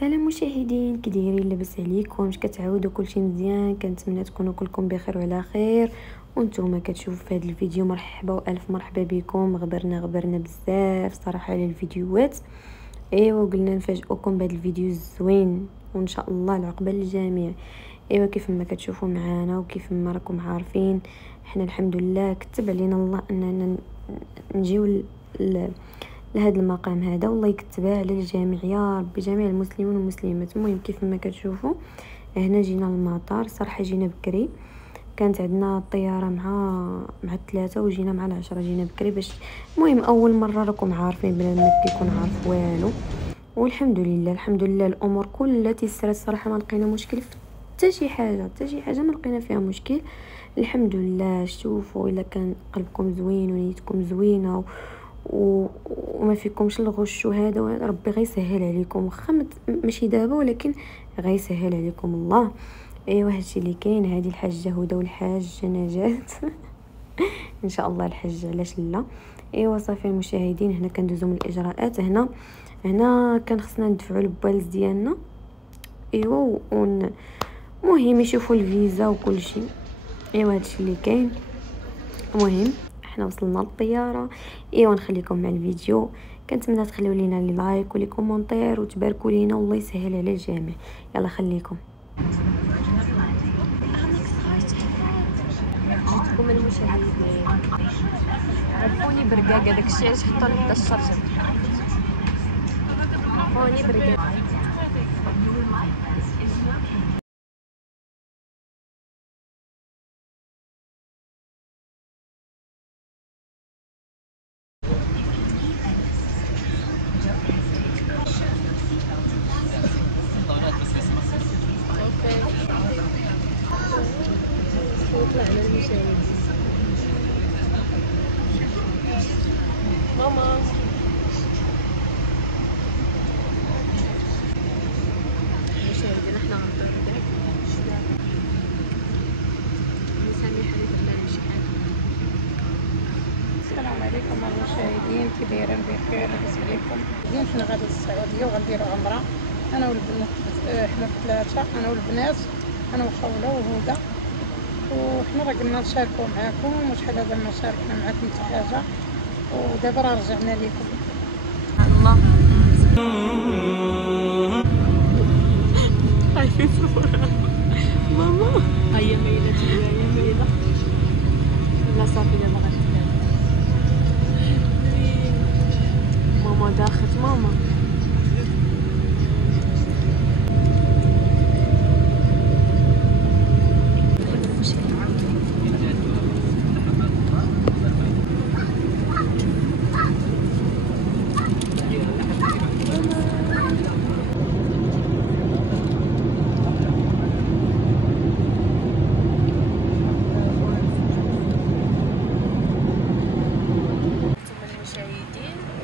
سلام مشاهدين، كي دايرين؟ لاباس عليكم؟ واش كتعاودوا؟ كلشي مزيان؟ كنتمنى تكونوا كلكم بخير وعلى خير. وانتم كتشوفوا في هذا الفيديو، مرحبا والف مرحبا بكم. غبرنا بزاف صراحه على الفيديوهات، ايوا قلنا نفاجئكم بهذا الفيديو الزوين وان شاء الله العقبه للجميع. ايوا كيف ما كتشوفوا معنا وكيف ما راكم عارفين، احنا الحمد لله كتب علينا الله اننا نجيو لهذا المقام هذا، والله يكتبها على الجميع يا ربي، جميع المسلمين والمسلمات. المهم كيف ما كتشوفوا هنا جينا للمطار، صراحه جينا بكري، كانت عندنا الطياره مع 3 وجينا مع 10، جينا بكري باش المهم اول مره راكم عارفين بلا ما كيكون عارف والو. والحمد لله الحمد لله الامور كلها تيسرات صراحه، ما لقينا مشكل في حتى شي حاجه ما لقينا فيها مشكل الحمد لله. شوفوا الا كان قلبكم زوين ونيتكم زوينه وما فيكمش الغش وهذا ربي غيسهل عليكم، واخا ماشي دابا ولكن غيسهل عليكم الله. ايوا هادشي اللي كاين. هذه الحاجه هدى والحاج نجاة ان شاء الله الحج علاش لا. ايوا صافي المشاهدين، هنا كندوزو من الاجراءات. هنا كان خصنا ندفعوا البوالز ديالنا، ايوا المهم يشوفوا الفيزا وكل شيء. ايوا هادشي اللي كاين. المهم احنا وصلنا للطياره. ايوا نخليكم مع الفيديو، كنتمنى تخليو لينا لي لايك ولي كومونتير وتباركوا لينا والله يسهل على الجميع. يلا خليكم جيتكم المشاهدين. عرفوني برقاقه داكشي علاش حطوا لي بدا الشرجم. عرفوني برقاقه. نطلع على المشاهدين. ماما المشاهدين احنا غنطلعوا مسامحة لله شي حاجة. السلام عليكم المشاهدين، كي دايرين؟ بخير لاباس عليكم؟ حنا غادي للسعوديه وغنديروا عمره انا والبنات، حنا 3، انا والبنات، انا وخوله وهدى، وحنا راه قلنا نشاركوا معكم وشحال هذا ما شاركنا معكم حتى حاجه، ودابا راه رجعنا لكم الله. خايفين ماما هيا ميلة هيا ميلة. لا صافي دابا غنتكلم. ماما داخت ماما.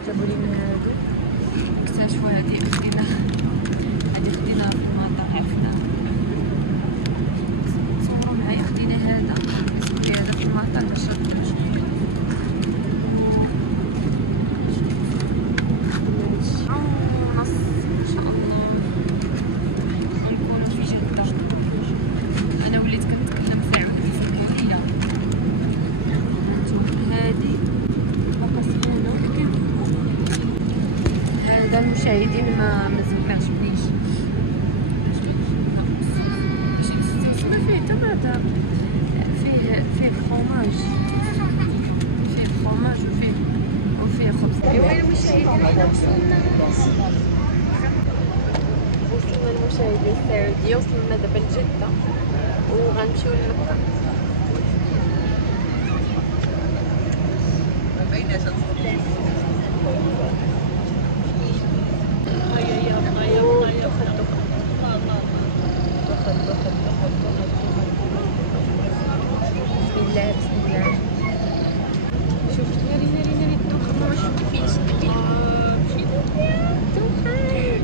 جابوا لينا هادو، اكتشفوا هادي خدينا في المطار، عرفنا تصوروا معايا. خدينا هذا هذا في المطار باش ونص ان شاء الله غنكونوا في جدة. انا وليت كنتكلم سعودي في الكورية. هانتوما هادي هذا المشاهدين ما عجبنيش. ما فيه طماطم، فيه فرomاج، وفيه خبز. ايوا المشاهدين حنا وصلنا المشاهدين السعوديه، وصلنا دابا لجده وغنمشيو لمكه. بسم الله شوف ناري الدخان ما شفتيش الدخان،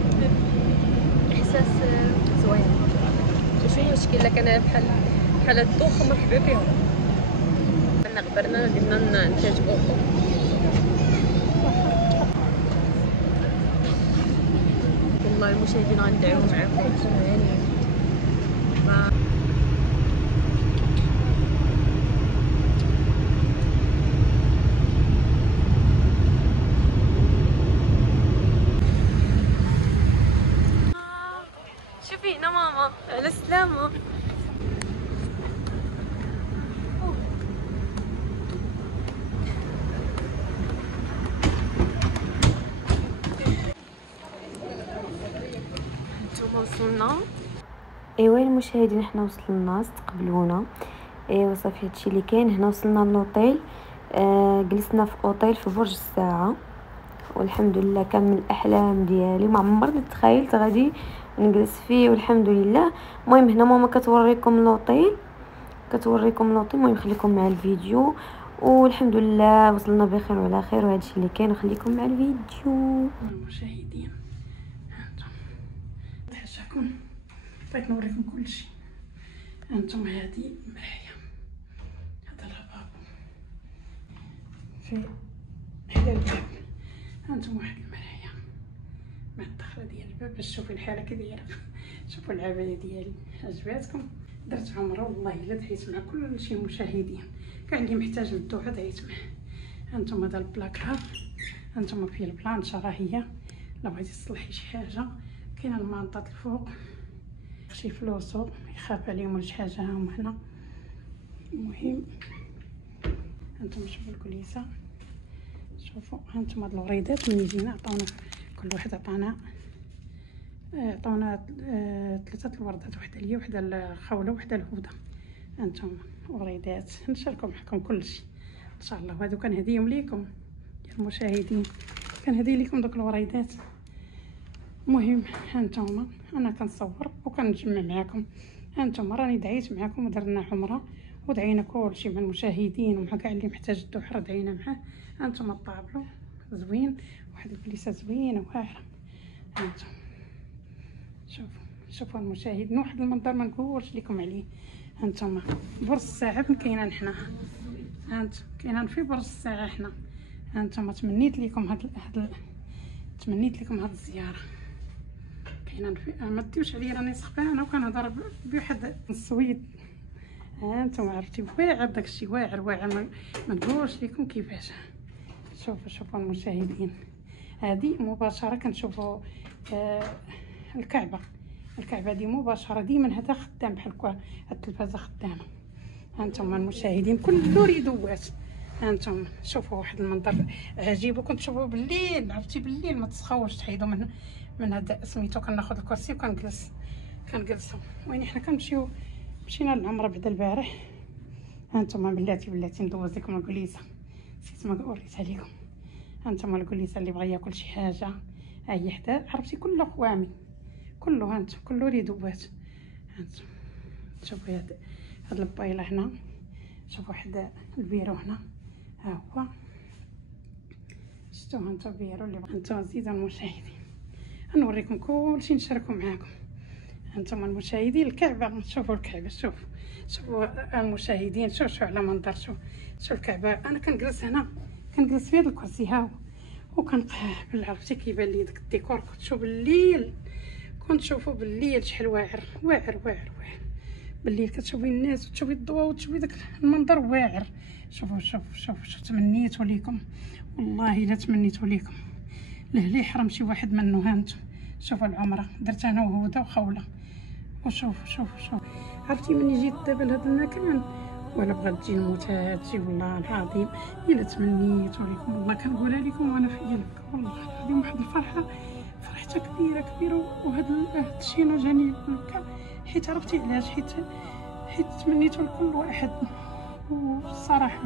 احساس زوين. شوفي المشكل كان بحال الدوخ مرحبا بهم. انا غبرنا قلنا نفاجئوكم. الله المشاهدين غندعيو معكم يعني شوفي هنا ماما على السلامة. نتوما وصلنا. ايوا المشاهدين حنا وصلنا استقبلونا. ايوا صافي هادشي اللي كاين هنا. وصلنا للوطيل. جلسنا في اوطيل في برج الساعه والحمد لله كان من الاحلام ديالي. ما عمرني تخيلت غادي نجلس فيه والحمد لله. المهم هنا ماما كتوريكم لوطيل المهم خليكم مع الفيديو والحمد لله وصلنا بخير وعلى خير. وهذا الشيء اللي كاين خليكم مع الفيديو. المشاهدين هانتم تحشاكم بغيت نوريكم كلشي. هانتم هذه مرايه، هذا البابو في حدا الباب. هانتم واحد المرايه مع الدخله ديال الباب باش تشوفوا الحاله كي دايره. شوفوا العبايه ديالي عجباتكم. درت عمره والله الا دعيت مع كلشي المشاهدين. كاع اللي محتاج للدعاء دعيت معاه. هانتم هذا البلاكار. هانتم فيه البلانشا راه هي لا بغيتي تصلحي شي حاجه. كاينه المنطات الفوق شي فلوسو يخاف عليهم ولا شي حاجه هاهم هنا. المهم هانتم شوفوا الكليسه. شوفوا هانتم هاد الوريدات ملي جينا عطاونا كل واحد عطانا 3 الوردات، وحده ليا وحده الخوله وحده الهدى. هانتم وريدات نشاركوا معكم كلشي ان شاء الله. وهادو كنهديهم ليكم يا المشاهدين، كنهدي لكم دوك الوريدات. المهم هانتوما انا كنصور وكنجمع معكم. هانتوما راني دعيت معكم ودرنا عمره ودعينا كلشي مع المشاهدين ومع كاع اللي محتاج الدعاء دعينا معاه. هانتوما الطابلو زوين، واحد البليسه زوينه واعره. هانتوما شوفوا المشاهدين واحد المنظر ما نقولش لكم عليه. هانتوما برج الساعه فين كاينين حنا. هانت كاينين في برج الساعه حنا. هانتوما تمنيت لكم هاد الزياره. كاينين في ما ديوش عليا راني سخفانه وكنهضر بواحد السويد. هانتوما عرفتي واعر داكشي واعر ما نقولش لكم كيفاش. شوفوا المشاهدين هذه مباشره كنشوفوا الكعبه دي مباشره. ديما هذا خدام بحال هكا التلفازه خدامه. هانتوما المشاهدين كله ريدوات. هانتوما شوفوا واحد المنظر عجيب. وكنت تشوفوا بالليل عرفتي بالليل ما تسخاوش تحيدوا من هذا سميتو. كناخذ الكرسي كنجلسوا. وين حنا مشينا للعمره بعد البارح. هانتوما بلاتي ندوز لكم الكليسه نسيت ما وريتها لكم. هانتوما الكليسه اللي بغى ياكل شي حاجه هي حدا عرفتي كله خوامي كله. هانتوما كله ريدوات. هانتوما شوفوا هاد البايله هنا. شوفوا واحد البيرو هنا ها هو. شفتوا هانتوما البيرو اللي هانتوما زيد المشاهدين غنوريكم كلشي نشاركوا معاكم. هانتوما المشاهدين الكعبه. شوفوا الكعبه. شوفوا المشاهدين شوفوا على منظر. شوف الكعبه. انا كنجلس هنا كنجلس في هذا الكرسي ها هو وكنقابل. عرفتي كيبان لي داك الديكور. كنت تشوفوا بالليل شحال واعر بالليل. كتشوفي الناس وتشوفي الضوء وتشوفي داك المنظر واعر. شوفوا تمنيت لكم والله الا تمنيت لكم ليه يحرم شي واحد منه. هانتو شوفوا العمره درت انا وهدى وخوله. وشوفوا عرفتي مني جيت دابا لهذا المكان ولا بغات تجي نموت هادشي والله العظيم الا تمنيت لكم. والله كنقولها لكم وانا في قلبك والله العظيم. واحد الفرحه فرحتها كبيره. وهذا الشيء جاني هكا حيت عرفتي علاش. حيت تمنيت لكل واحد. والصراحه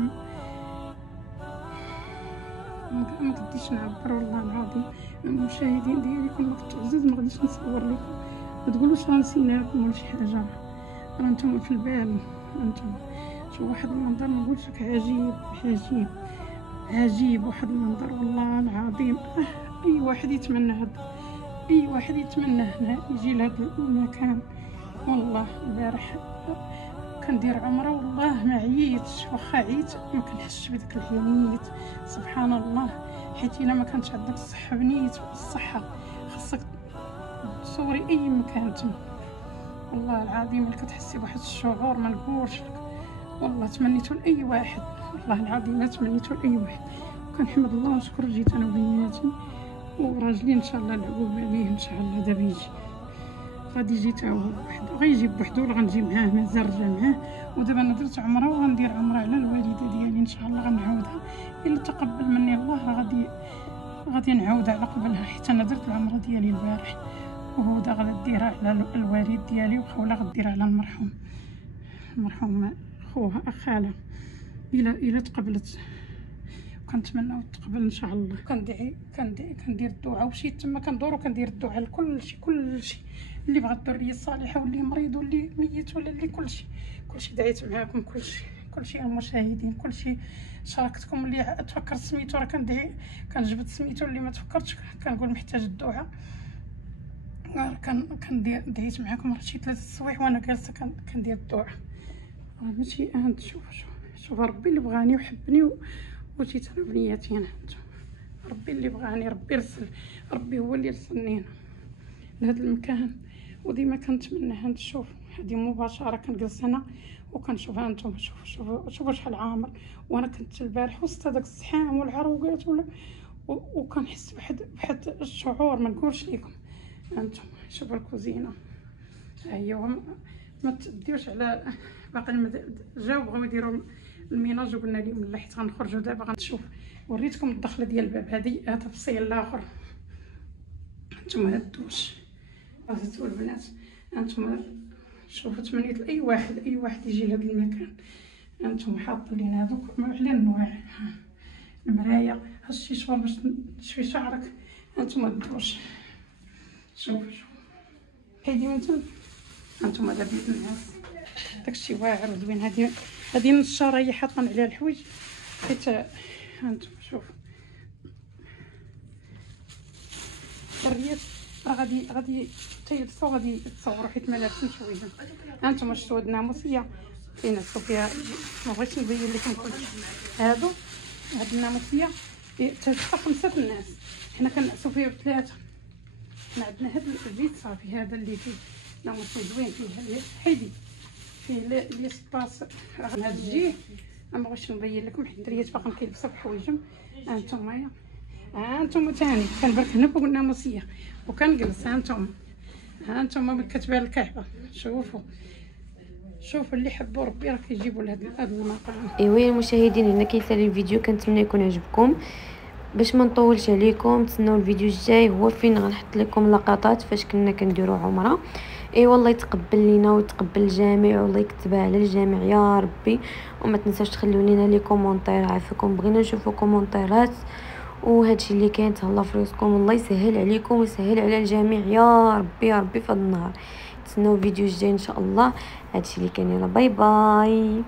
ما قديش نعبر والله العظيم. المشاهدين ديالي كون ما كنت عزيز ما غاديش نصور لكم. ما تقولوش راه نسيناكم ولا شي حاجه. راه نتوما في البال. انتم شوف واحد المنظر ما نقولش لك عجيب. واحد المنظر والله العظيم. اي واحد يتمنى هنا يجي لهذا المكان. والله البارح كندير عمره والله ما عييتش. واخا عييت ما كنحسش بداك العينيت. سبحان الله. حيت الا ما كانش عندك الصحه بنيت الصحه خاصك تصوري اي مكان تما. والله العظيم اللي كتحسي بواحد الشعور ما نقولش لك. والله تمنيته لاي واحد، والله العظيم ما تمنيته لاي واحد. كنحمد الله ونشكر جيت انا وبنياتي وراجلي ان شاء الله العقوب عليه ان شاء الله. دابا يجي غادي يجي تا هو بوحدو، غيجي بوحدو ولا غنجي معاه، مازال رجع معاه. ودابا انا درت عمره وغندير عمره على الوالده ديالي ان شاء الله، غنعاودها الا تقبل مني الله. غادي نعاودها على قبلها، حيت انا درت العمره ديالي البارح، وهدى غنديرها على الوالد ديالي، وخوله غديرها على المرحوم خوها خاله الا تقبلت. كنتمنى تقبل ان شاء الله. كندير الدعاء ومشيت تما كندور وكندير الدعاء لكل شيء اللي بغى الذريه الصالحه، واللي مريض واللي ميت ولا اللي كل شيء دعيت معاكم. كل شيء المشاهدين، كل شيء شاركتكم. اللي تفكر سميتو راه كندعي، كنجبد سميتو. اللي ما تفكرتش كنقول محتاج الدعاء. دعيت معاكم شي 3 سوايع وانا جالسه كندير الدعاء. ماشي شوف ربي اللي بغاني وحبني وجيت انا بنياتي هنا. ربي اللي بغاني، ربي هو اللي رسلني هنا لهذا المكان. وديما كنتمنى نشوف هذه مباشره. كنجلس هنا وكنشوفها. انتم شوفوا شحال عامر، وانا كنت البارح وسط هذاك الزحام والعروقات وكنحس بواحد الشعور ما نقولش لكم. انتم شوفوا الكوزينه ايوا، ما تديوش على باقي جاو بغاو يديروا الميناج وقلنا لهم لا، حيت غنخرجوا دابا. غنشوف وريتكم الدخله ديال الباب. هذا تفصيل الاخر. انتم الدوش عزيزو البنات. انتم شوفوا تمنيت لاي واحد يجي لهذا المكان. انتم حاطين هذوك على النواع، المرايه، هالشيشور باش تشفي شعرك. انتم الدوش شوفوا حيدي من تما. انتم هذا بيت الناس، داكشي واعر وزوين. هذه النشاره هي حاطين عليها الحوايج حيت انتم شوفوا الريات غادي تيلبسوا، غادي يتصوروا حيت ما لابسين شويه. انتم شفتوا هاد الناموسيه كينعسوا فيها. ما بغيتش نبين لكم كلشي. هاد الناموسيه تلبسها 5 الناس، حنا كنعسوا فيها ب3. حنا عندنا هاد البيت صافي، هذا اللي فيه ناموسي زوين، فيه حيدي فيه لي سباس. هاد الجيه ما بغيتش نبين لكم حيت الدريات باقا كيلبسوا بحوايجهم. انتم ثاني كنبرك هنا فوق الناموسيه وكنجلس. انتم كتبان الكعبه. شوفوا اللي حبوا ربي راه كيجيبوا لهذا المقام. ايوا يا المشاهدين، هنا كيسالي الفيديو. كنتمنى يكون عجبكم. باش ما نطولش عليكم، تسناو الفيديو الجاي هو فين غنحط لكم لقطات فاش كنا كنديروا عمره. والله يتقبل لينا ويتقبل الجميع، والله يكتبها على الجميع يا ربي. وما تنساوش تخليو لينا لي كومونتير، عافاكم بغينا نشوفوا كومونتيرات. وهادشي اللي كاين، تهلا في راسكم. الله يسهل عليكم ويسهل على الجميع يا ربي في هذا النهار. تسناو الفيديو الجاي ان شاء الله. هادشي اللي كاين. يلا باي باي.